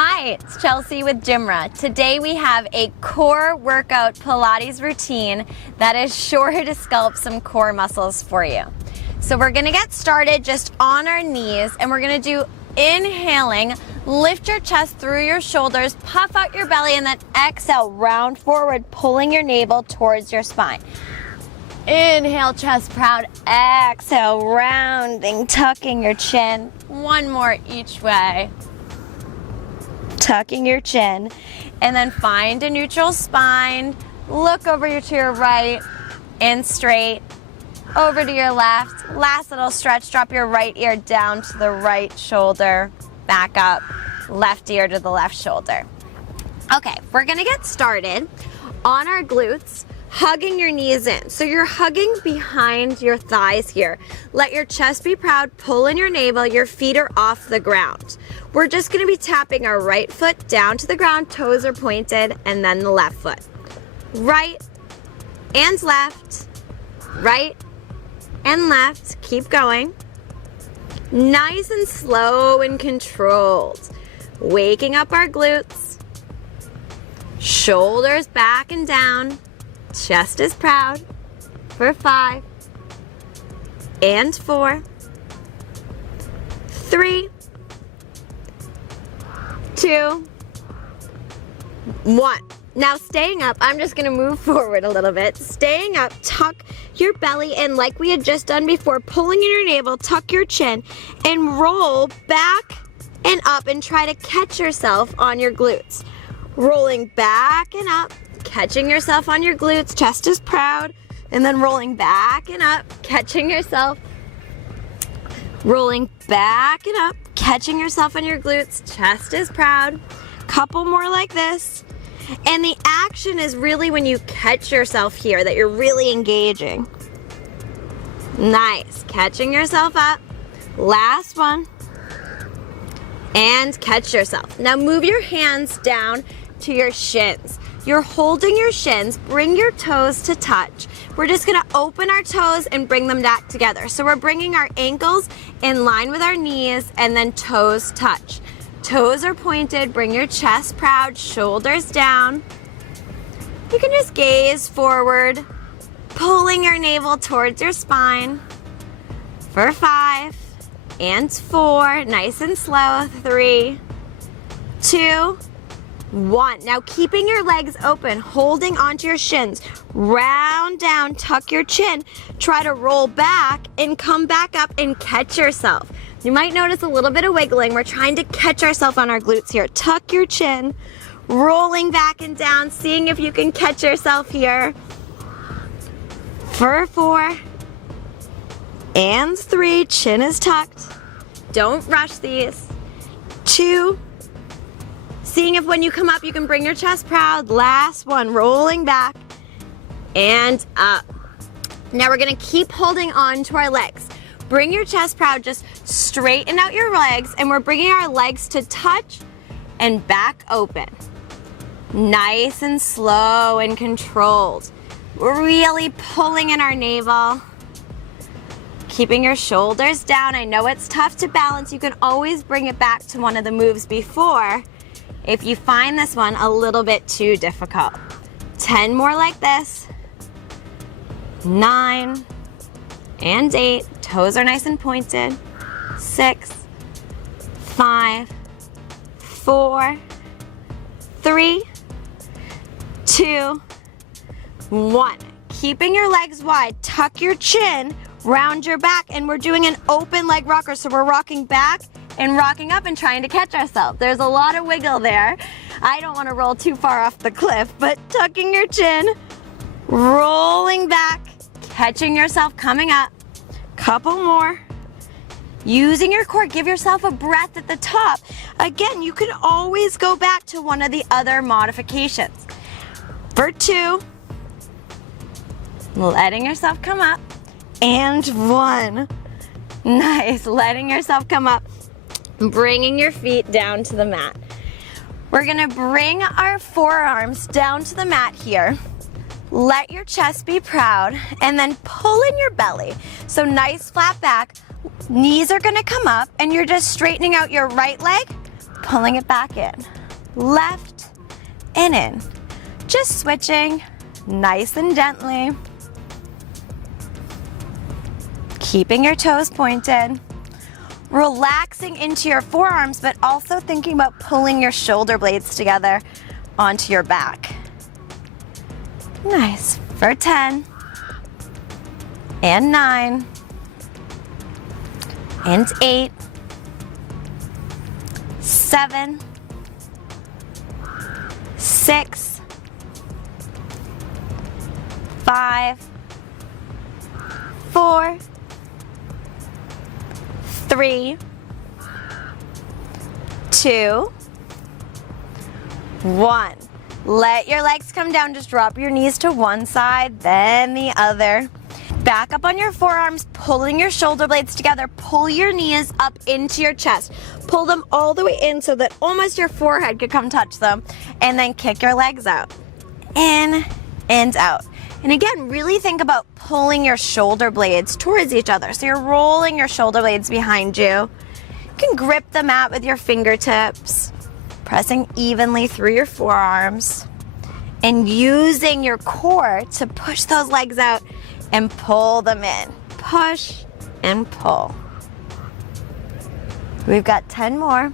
Hi, it's Chelsea with GymRa. Today we have a core workout Pilates routine that is sure to sculpt some core muscles for you. So we're gonna get started just on our knees, and we're gonna do inhaling, lift your chest through your shoulders, puff out your belly, and then exhale, round forward, pulling your navel towards your spine. Inhale, chest proud, exhale, rounding, tucking your chin. One more each way. Tucking your chin, and then find a neutral spine. Look over to your right and straight, over to your left. Last little stretch, drop your right ear down to the right shoulder, back up, left ear to the left shoulder. Okay, we're gonna get started on our glutes, hugging your knees in. So you're hugging behind your thighs here. Let your chest be proud, pull in your navel, your feet are off the ground. We're just gonna be tapping our right foot down to the ground, toes are pointed, and then the left foot. Right and left, right and left, keep going. Nice and slow and controlled. Waking up our glutes, shoulders back and down, chest is proud, for 5, and 4, 3, 2, 1. Now staying up, I'm just gonna move forward a little bit. Staying up, tuck your belly in like we had just done before, pulling in your navel, tuck your chin, and roll back and up and try to catch yourself on your glutes. Rolling back and up, catching yourself on your glutes, chest is proud, and then rolling back and up, catching yourself, rolling back and up, catching yourself on your glutes, chest is proud. Couple more like this. And the action is really when you catch yourself here that you're really engaging. Nice, catching yourself up. Last one. And catch yourself. Now move your hands down to your shins. You're holding your shins, bring your toes to touch. We're just gonna open our toes and bring them back together. So we're bringing our ankles in line with our knees and then toes touch. Toes are pointed, bring your chest proud, shoulders down. You can just gaze forward, pulling your navel towards your spine for 5 and 4, nice and slow, 3, 2, 1. Now keeping your legs open, holding onto your shins, round down, tuck your chin, try to roll back and come back up and catch yourself. You might notice a little bit of wiggling. We're trying to catch ourselves on our glutes here. Tuck your chin, rolling back and down, seeing if you can catch yourself here. For 4 and 3, chin is tucked. Don't rush these. 2, seeing if when you come up, you can bring your chest proud. Last one, rolling back and up. Now we're gonna keep holding on to our legs. Bring your chest proud, just straighten out your legs, and we're bringing our legs to touch and back open. Nice and slow and controlled. We're really pulling in our navel. Keeping your shoulders down. I know it's tough to balance. You can always bring it back to one of the moves before if you find this one a little bit too difficult. 10 more like this. 9 and 8. Toes are nice and pointed. 6, 5, 4, 3, 2, 1. Keeping your legs wide, tuck your chin, round your back, and we're doing an open leg rocker. So we're rocking back and rocking up and trying to catch ourselves. There's a lot of wiggle there. I don't want to roll too far off the cliff, but tucking your chin, rolling back, catching yourself coming up. Couple more. Using your core, give yourself a breath at the top. Again, you can always go back to one of the other modifications. For 2, letting yourself come up, and 1. Nice, letting yourself come up, bringing your feet down to the mat. We're gonna bring our forearms down to the mat here. Let your chest be proud, and then pull in your belly. So nice flat back, knees are gonna come up, and you're just straightening out your right leg, pulling it back in. Left and in. Just switching nice and gently. Keeping your toes pointed. Relaxing into your forearms, but also thinking about pulling your shoulder blades together onto your back. Nice. For 10. And 9. And 8. 7. 6. 5. 4. 3, 2, 1. Let your legs come down. Just drop your knees to one side, then the other. Back up on your forearms, pulling your shoulder blades together. Pull your knees up into your chest. Pull them all the way in so that almost your forehead could come touch them. And then kick your legs out. In and out. And again, really think about pulling your shoulder blades towards each other. So you're rolling your shoulder blades behind you. You can grip the mat with your fingertips, pressing evenly through your forearms, and using your core to push those legs out and pull them in. Push and pull. We've got 10 more.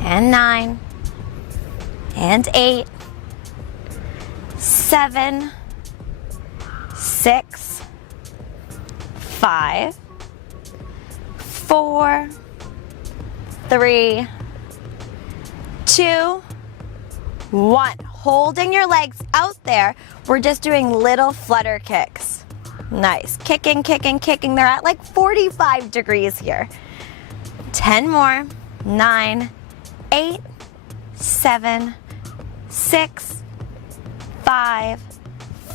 And 9. And 8. 7, 6, 5, 4, 3, 2, 1. Holding your legs out there, we're just doing little flutter kicks. Nice. Kicking, kicking, kicking. They're at like 45 degrees here. 10 more. 9, 8, 7, 6, 5,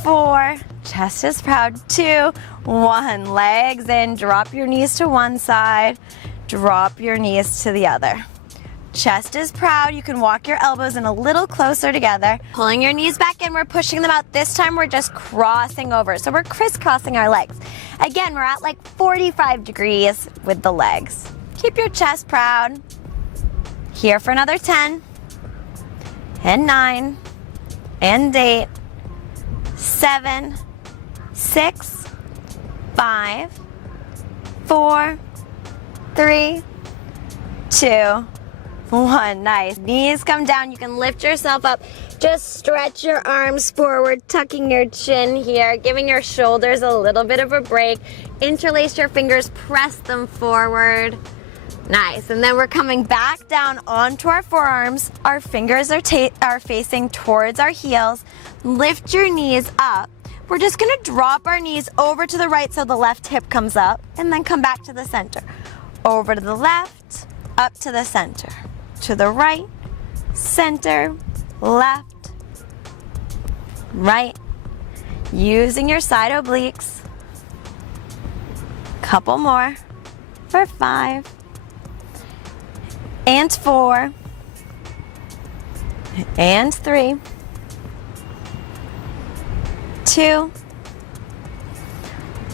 4, chest is proud, 2, 1, legs in, drop your knees to one side, drop your knees to the other. Chest is proud, you can walk your elbows in a little closer together. Pulling your knees back in, we're pushing them out. This time we're just crossing over, so we're crisscrossing our legs. Again, we're at like 45 degrees with the legs. Keep your chest proud. Here for another 10, and 9, and 8, 7, 6, 5, 4, 3, 2, 1. Nice. Knees come down. You can lift yourself up. Just stretch your arms forward, tucking your chin here, giving your shoulders a little bit of a break. Interlace your fingers, press them forward. Nice. And then we're coming back down onto our forearms. Our fingers are facing towards our heels. Lift your knees up. We're just going to drop our knees over to the right so the left hip comes up, and then come back to the center. Over to the left, up to the center. To the right, center, left, right. Using your side obliques. Couple more for 5. And 4, and 3, 2,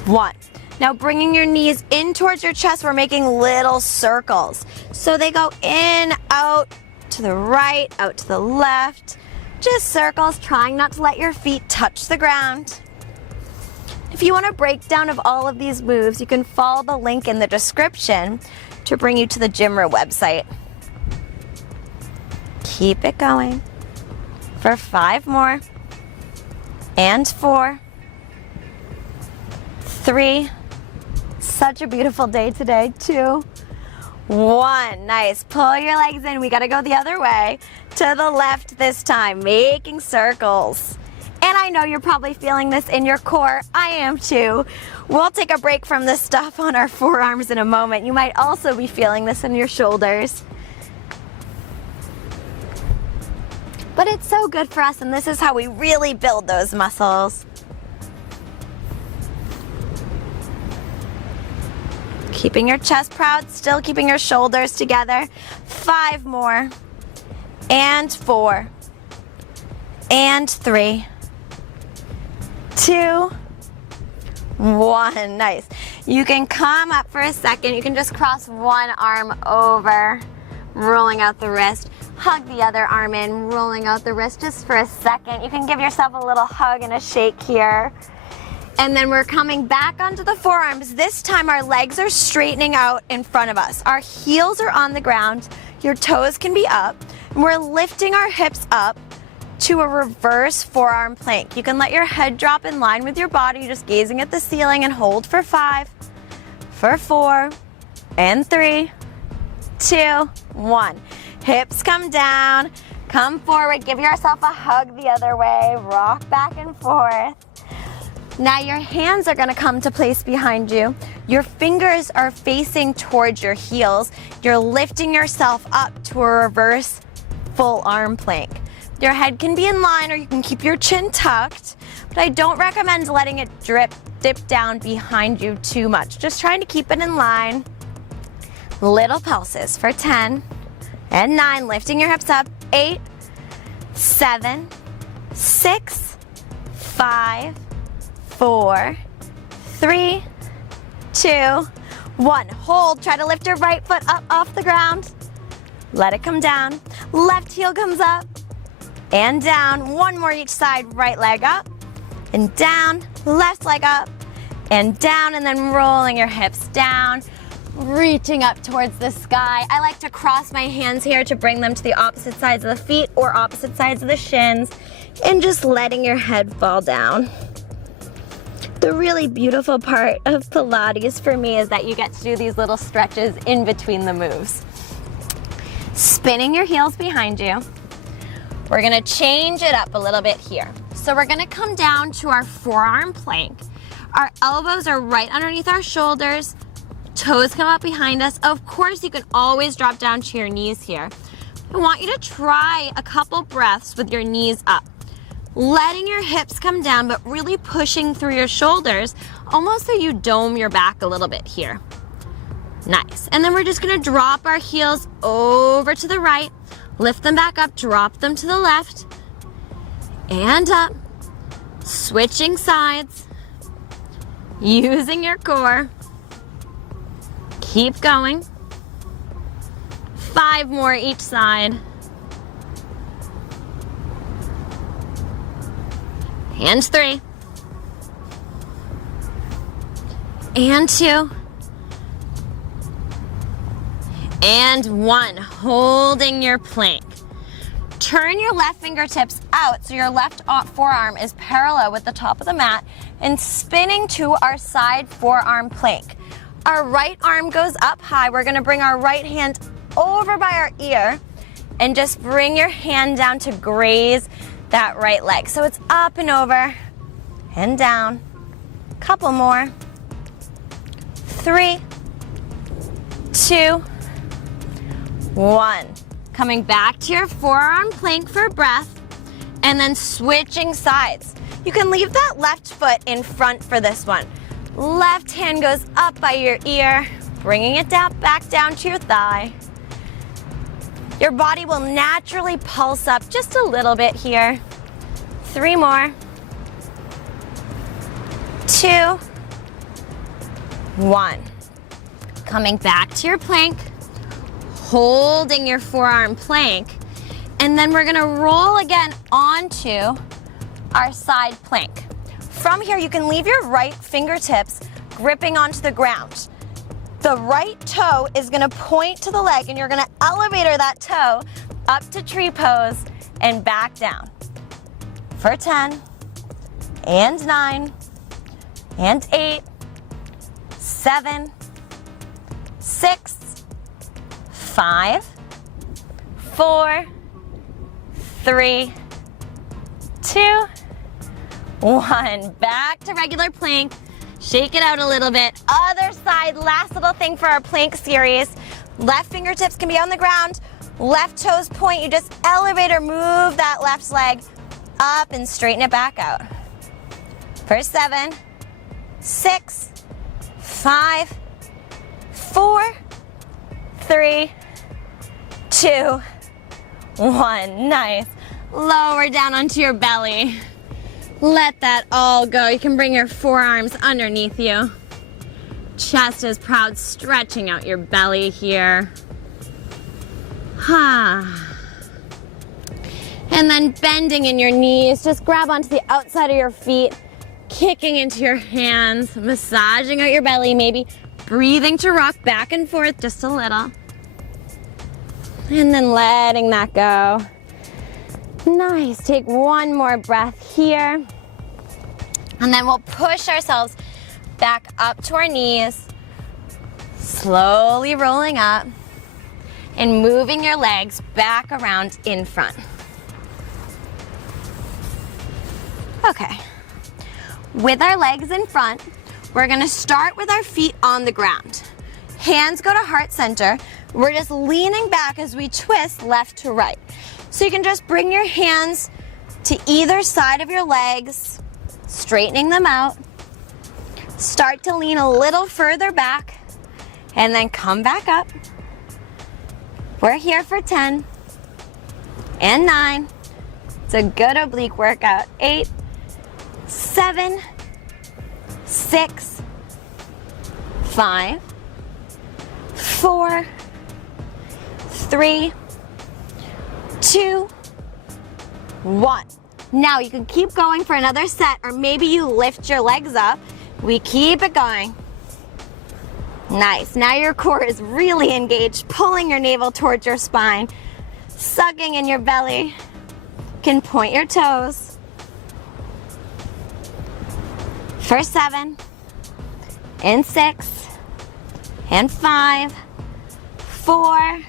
1. Now bringing your knees in towards your chest, we're making little circles. So they go in, out, to the right, out to the left. Just circles, trying not to let your feet touch the ground. If you want a breakdown of all of these moves, you can follow the link in the description to bring you to the GymRa website. Keep it going for 5 more, and 4, 3, such a beautiful day today, 2, 1, nice. Pull your legs in. We got to go the other way, to the left this time, making circles. And I know you're probably feeling this in your core. I am too. We'll take a break from this stuff on our forearms in a moment. You might also be feeling this in your shoulders. But it's so good for us, and this is how we really build those muscles. Keeping your chest proud, still keeping your shoulders together. 5 more, and 4, and 3, 2, 1. Nice. You can come up for a second. You can just cross one arm over rolling out the wrist. Hug the other arm in, rolling out the wrist just for a second. You can give yourself a little hug and a shake here. And then we're coming back onto the forearms. This time our legs are straightening out in front of us. Our heels are on the ground. Your toes can be up. And we're lifting our hips up to a reverse forearm plank. You can let your head drop in line with your body, just gazing at the ceiling, and hold for 5, for 4, and 3, 2, 1. Hips come down, come forward, give yourself a hug the other way, rock back and forth. Now your hands are gonna come to place behind you. Your fingers are facing towards your heels. You're lifting yourself up to a reverse full arm plank. Your head can be in line or you can keep your chin tucked, but I don't recommend letting it dip down behind you too much. Just trying to keep it in line. Little pulses for 10 and 9, lifting your hips up. 8, 7, 6, 5, 4, 3, 2, 1. Hold, try to lift your right foot up off the ground. Let it come down. Left heel comes up and down. One more each side, right leg up and down, left leg up and down, and then rolling your hips down, reaching up towards the sky. I like to cross my hands here to bring them to the opposite sides of the feet or opposite sides of the shins, and just letting your head fall down. The really beautiful part of Pilates for me is that you get to do these little stretches in between the moves. Spinning your heels behind you. We're gonna change it up a little bit here. So we're gonna come down to our forearm plank. Our elbows are right underneath our shoulders. Toes come up behind us. Of course, you can always drop down to your knees here. I want you to try a couple breaths with your knees up. Letting your hips come down, but really pushing through your shoulders, almost so you dome your back a little bit here. Nice. And then we're just gonna drop our heels over to the right, lift them back up, drop them to the left, and up. Switching sides, using your core. Keep going. 5 more each side. And 3. And 2. And 1. Holding your plank. Turn your left fingertips out so your left forearm is parallel with the top of the mat, and spinning to our side forearm plank. Our right arm goes up high. We're gonna bring our right hand over by our ear and just bring your hand down to graze that right leg. So it's up and over and down. Couple more. 3, 2, 1. Coming back to your forearm plank for breath, and then switching sides. You can leave that left foot in front for this one. Left hand goes up by your ear, bringing it down, back down to your thigh. Your body will naturally pulse up just a little bit here. 3 more. 2, 1. Coming back to your plank, holding your forearm plank, and then we're gonna roll again onto our side plank. From here, you can leave your right fingertips gripping onto the ground. The right toe is gonna point to the leg, and you're gonna elevator that toe up to tree pose and back down. For 10, and 9, and 8, 7, 6, 5, 4, 3, 2, 1. Back to regular plank. Shake it out a little bit. Other side, last little thing for our plank series. Left fingertips can be on the ground. Left toes point. You just elevate or move that left leg up and straighten it back out. For 7, 6, 5, 4, 3, 2, 1. Nice. Lower down onto your belly. Let that all go. You can bring your forearms underneath you. Chest is proud, stretching out your belly here. And then bending in your knees, just grab onto the outside of your feet, kicking into your hands, massaging out your belly, maybe breathing to rock back and forth just a little. And then letting that go. Nice, take one more breath here. And then we'll push ourselves back up to our knees, slowly rolling up and moving your legs back around in front. Okay, with our legs in front, we're gonna start with our feet on the ground. Hands go to heart center. We're just leaning back as we twist left to right. So you can just bring your hands to either side of your legs, straightening them out. Start to lean a little further back and then come back up. We're here for 10 and 9. It's a good oblique workout. 8, 7, 6, 5, 4, 3, 2, 1. Now you can keep going for another set, or maybe you lift your legs up. We keep it going. Nice. Now your core is really engaged, pulling your navel towards your spine, sucking in your belly. You can point your toes. For 7 and 6 and 5, 4,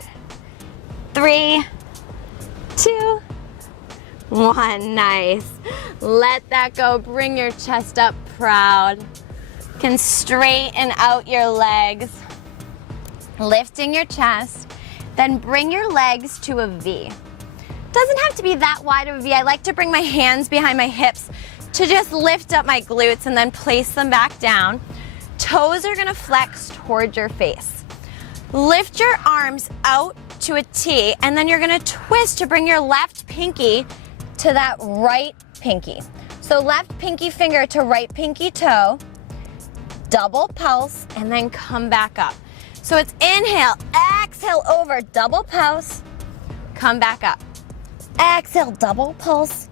3, 2, 1. Nice. Let that go. Bring your chest up proud. You can straighten out your legs, lifting your chest. Then bring your legs to a V. Doesn't have to be that wide of a V. I like to bring my hands behind my hips to just lift up my glutes and then place them back down. Toes are gonna flex towards your face. Lift your arms out to a T, and then you're gonna twist to bring your left pinky to that right pinky. So left pinky finger to right pinky toe, double pulse, and then come back up. So it's inhale, exhale over, double pulse, come back up. Exhale, double pulse.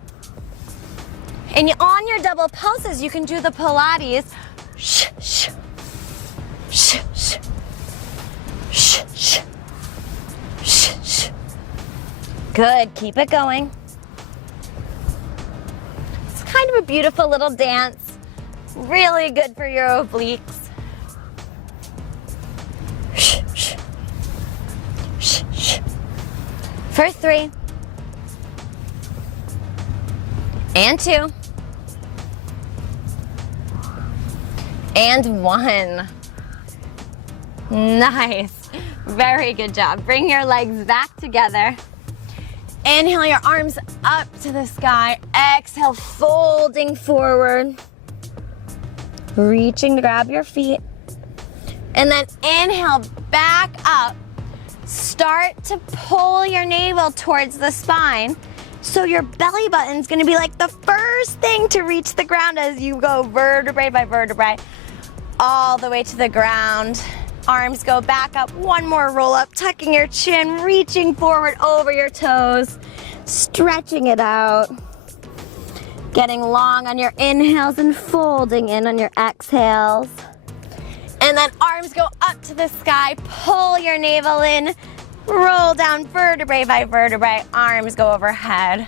And on your double pulses, you can do the Pilates. Shh, shh, shh, shh, shh, shh, shh, shh. Good, keep it going. It's kind of a beautiful little dance. Really good for your obliques. Shh, shh, shh, shh. For 3. And 2. And 1. Nice. Very good job. Bring your legs back together. Inhale your arms up to the sky. Exhale, folding forward. Reaching to grab your feet. And then inhale back up. Start to pull your navel towards the spine. So your belly button's gonna be like the first thing to reach the ground as you go vertebrae by vertebrae all the way to the ground. Arms go back up, one more roll up, tucking your chin, reaching forward over your toes, stretching it out. Getting long on your inhales and folding in on your exhales. And then arms go up to the sky, pull your navel in, roll down vertebrae by vertebrae, arms go overhead.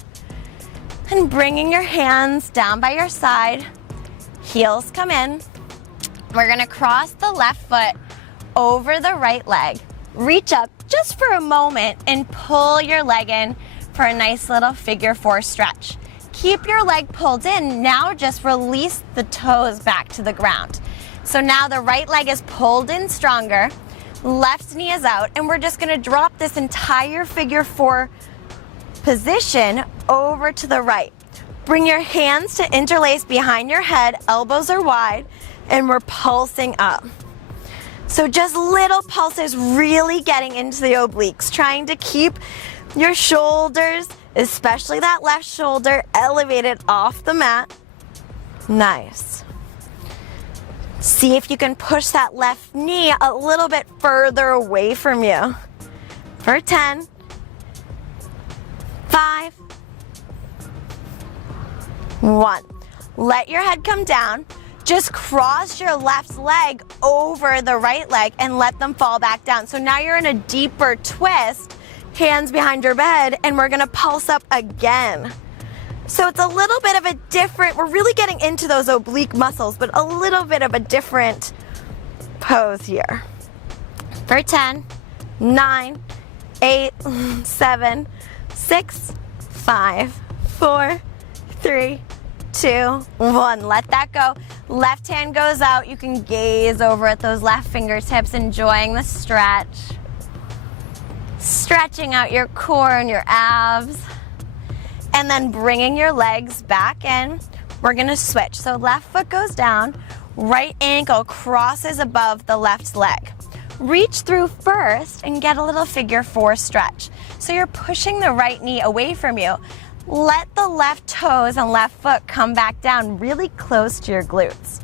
And bringing your hands down by your side, heels come in. We're gonna cross the left foot over the right leg. Reach up just for a moment and pull your leg in for a nice little figure 4 stretch. Keep your leg pulled in. Now just release the toes back to the ground. So now the right leg is pulled in stronger, left knee is out, and we're just gonna drop this entire figure 4 position over to the right. Bring your hands to interlace behind your head, elbows are wide, and we're pulsing up. So just little pulses, really getting into the obliques, trying to keep your shoulders, especially that left shoulder, elevated off the mat. Nice. See if you can push that left knee a little bit further away from you. For 10 5, 1. Let your head come down. Just cross your left leg over the right leg and let them fall back down. So now you're in a deeper twist, hands behind your bed, and we're gonna pulse up again. So it's a little bit of a different, we're really getting into those oblique muscles, but a little bit of a different pose here. For 10, 9, 8, 7, 6, 5, 4, 3, 2, 1. Let that go. Left hand goes out. You can gaze over at those left fingertips, enjoying the stretch. Stretching out your core and your abs. And then bringing your legs back in. We're gonna switch. So left foot goes down, right ankle crosses above the left leg. Reach through first and get a little figure 4 stretch. So you're pushing the right knee away from you. Let the left toes and left foot come back down really close to your glutes.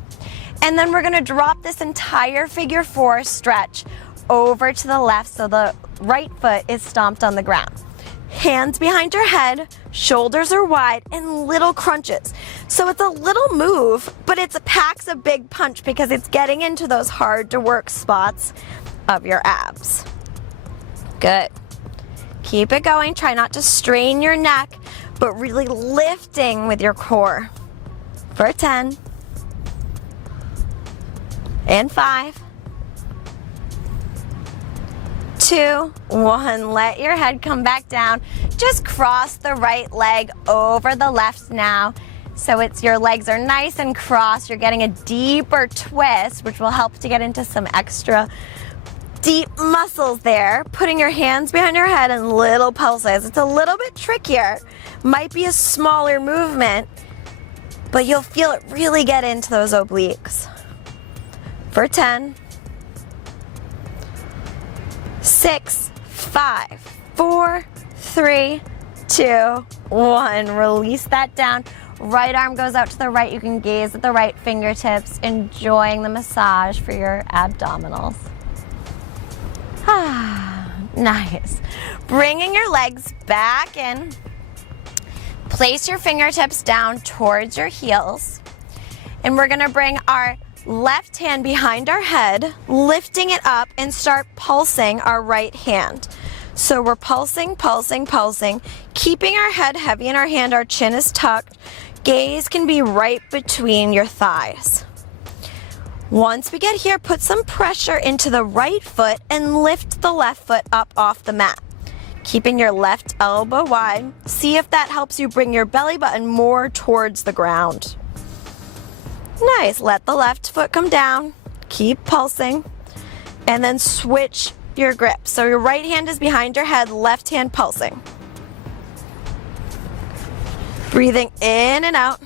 And then we're gonna drop this entire figure 4 stretch over to the left so the right foot is stomped on the ground. Hands behind your head, shoulders are wide, and little crunches. So it's a little move, but it packs a big punch because it's getting into those hard to work spots of your abs. Good. Keep it going. Try not to strain your neck, but really lifting with your core. For 10, and 5, 2, 1. Let your head come back down. Just cross the right leg over the left now. So it's your legs are nice and crossed. You're getting a deeper twist, which will help to get into some extra deep muscles there. Putting your hands behind your head and little pulses. It's a little bit trickier. Might be a smaller movement, but you'll feel it really get into those obliques. For 10, 6, 5, 4, 3, 2, 1. Release that down. Right arm goes out to the right. You can gaze at the right fingertips, enjoying the massage for your abdominals. Nice. Bringing your legs back in. Place your fingertips down towards your heels. And we're gonna bring our left hand behind our head, lifting it up and start pulsing our right hand. So we're pulsing, pulsing, pulsing, keeping our head heavy in our hand, our chin is tucked. Gaze can be right between your thighs. Once we get here, put some pressure into the right foot and lift the left foot up off the mat. Keeping your left elbow wide. See if that helps you bring your belly button more towards the ground. Nice. Let the left foot come down. Keep pulsing. And then switch your grip. So your right hand is behind your head, left hand pulsing. Breathing in and out.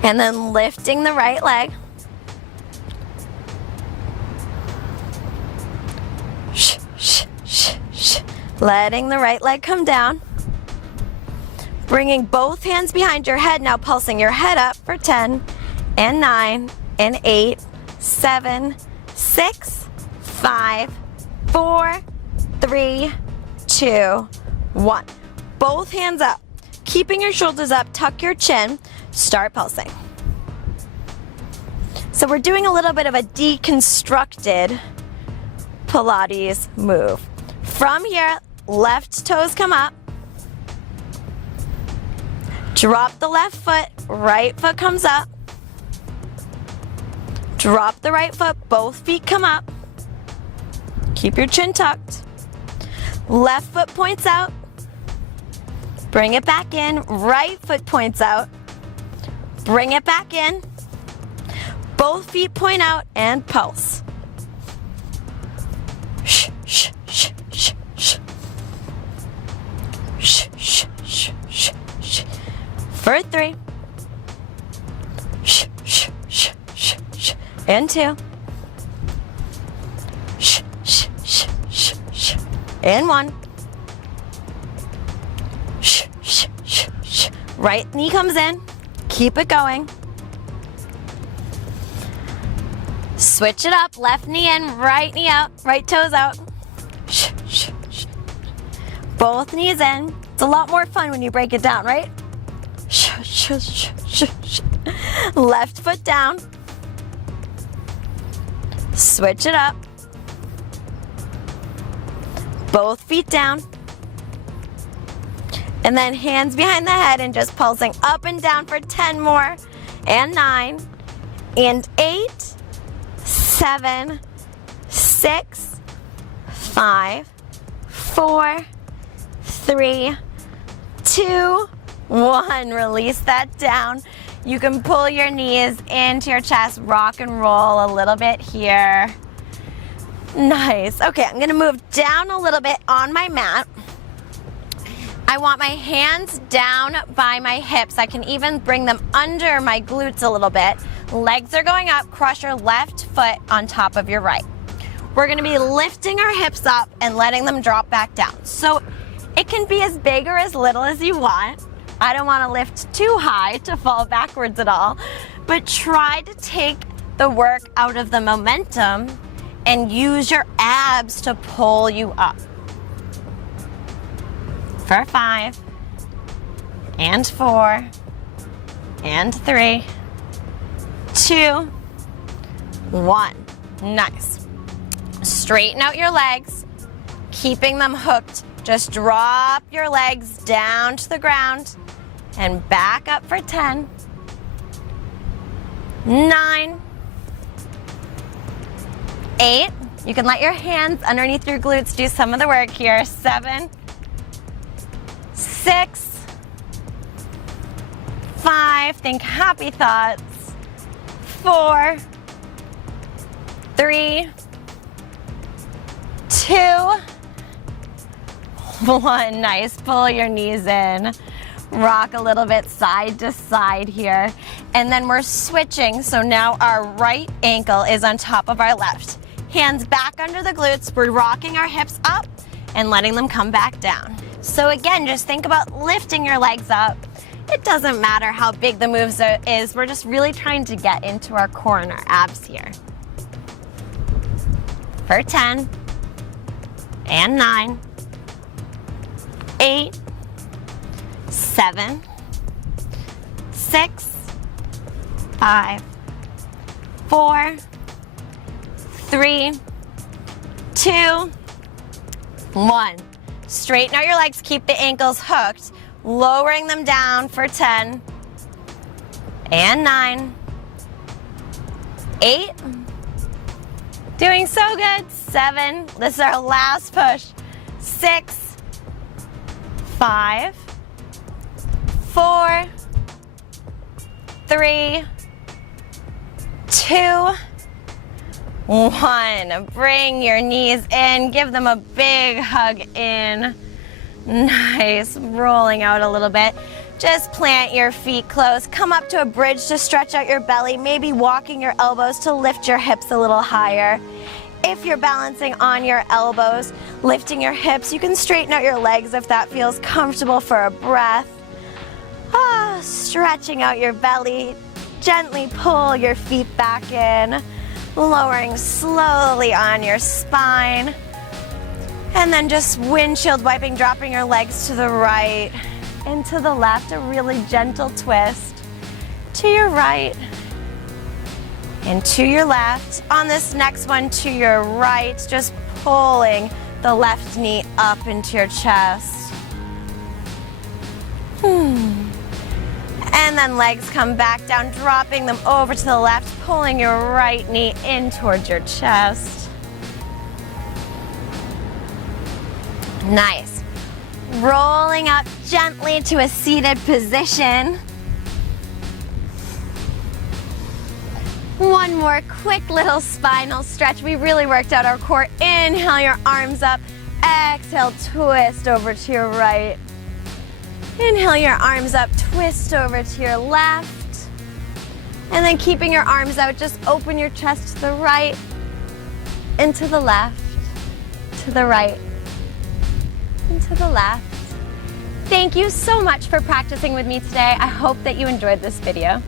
And then lifting the right leg. Shh, shh, shh, shh. Letting the right leg come down. Bringing both hands behind your head, now pulsing your head up for 10, and 9, and 8, 7, 6, 5, 4, 3, 2, 1. Both hands up. Keeping your shoulders up, tuck your chin, start pulsing. So we're doing a little bit of a deconstructed Pilates move. From here, left toes come up. Drop the left foot, right foot comes up. Drop the right foot, both feet come up. Keep your chin tucked. Left foot points out. Bring it back in. Right foot points out. Bring it back in. Both feet point out and pulse. Shh, shh, shh, shh, shh. Shh, shh, shh, shh, shh. For 3. Shh, shh, shh, shh, shh. And 2. Shh, shh, shh, shh, shh. And 1. Shh, shh, shh, shh. Right knee comes in. Keep it going. Switch it up. Left knee in, right knee out, right toes out. Shh, shh, Both knees in. It's a lot more fun when you break it down, right? Left foot down. Switch it up. Both feet down. And then hands behind the head and just pulsing up and down for 10 more. And 9. And 8. 7. 6. 5. 4. 3. 2. 1. Release that down. You can pull your knees into your chest, rock and roll a little bit here. Nice. Okay, I'm gonna move down a little bit on my mat. I want my hands down by my hips. I can even bring them under my glutes a little bit. Legs are going up. Cross your left foot on top of your right. We're gonna be lifting our hips up and letting them drop back down. So it can be as big or as little as you want. I don't want to lift too high to fall backwards at all, but try to take the work out of the momentum and use your abs to pull you up. For 5, and 4, and 3, 2, 1. Nice. Straighten out your legs, keeping them hooked. Just drop your legs down to the ground and back up for 10, 9, 8. You can let your hands underneath your glutes do some of the work here. 7, 6, 5. Think happy thoughts. 4, 3, 2, 1. Nice. Pull your knees in. Rock a little bit side to side here. And then we're switching. So now our right ankle is on top of our left. Hands back under the glutes. We're rocking our hips up and letting them come back down. So again, just think about lifting your legs up. It doesn't matter how big the move is. We're just really trying to get into our core and our abs here. For 10, and 9, 8, 7, 6, 5, 4, 3, 2, 1. Straighten out your legs, keep the ankles hooked, lowering them down for 10, and 9, 8, doing so good, 7, this is our last push, 6, 5, 4, 3, 2, 1. Bring your knees in, give them a big hug in. Nice, rolling out a little bit. Just plant your feet close, come up to a bridge to stretch out your belly, maybe walking your elbows to lift your hips a little higher. If you're balancing on your elbows, lifting your hips, you can straighten out your legs if that feels comfortable for a breath. Stretching out your belly, gently pull your feet back in, lowering slowly on your spine, and then just windshield wiping, dropping your legs to the right and to the left, a really gentle twist to your right and to your left. On this next one, to your right, just pulling the left knee up into your chest. And then legs come back down, dropping them over to the left, pulling your right knee in towards your chest. Nice. Rolling up gently to a seated position. One more quick little spinal stretch. We really worked out our core. Inhale your arms up. Exhale, twist over to your right. Inhale your arms up, twist over to your left. And then keeping your arms out, just open your chest to the right and to the left, to the right and to the left. Thank you so much for practicing with me today. I hope that you enjoyed this video.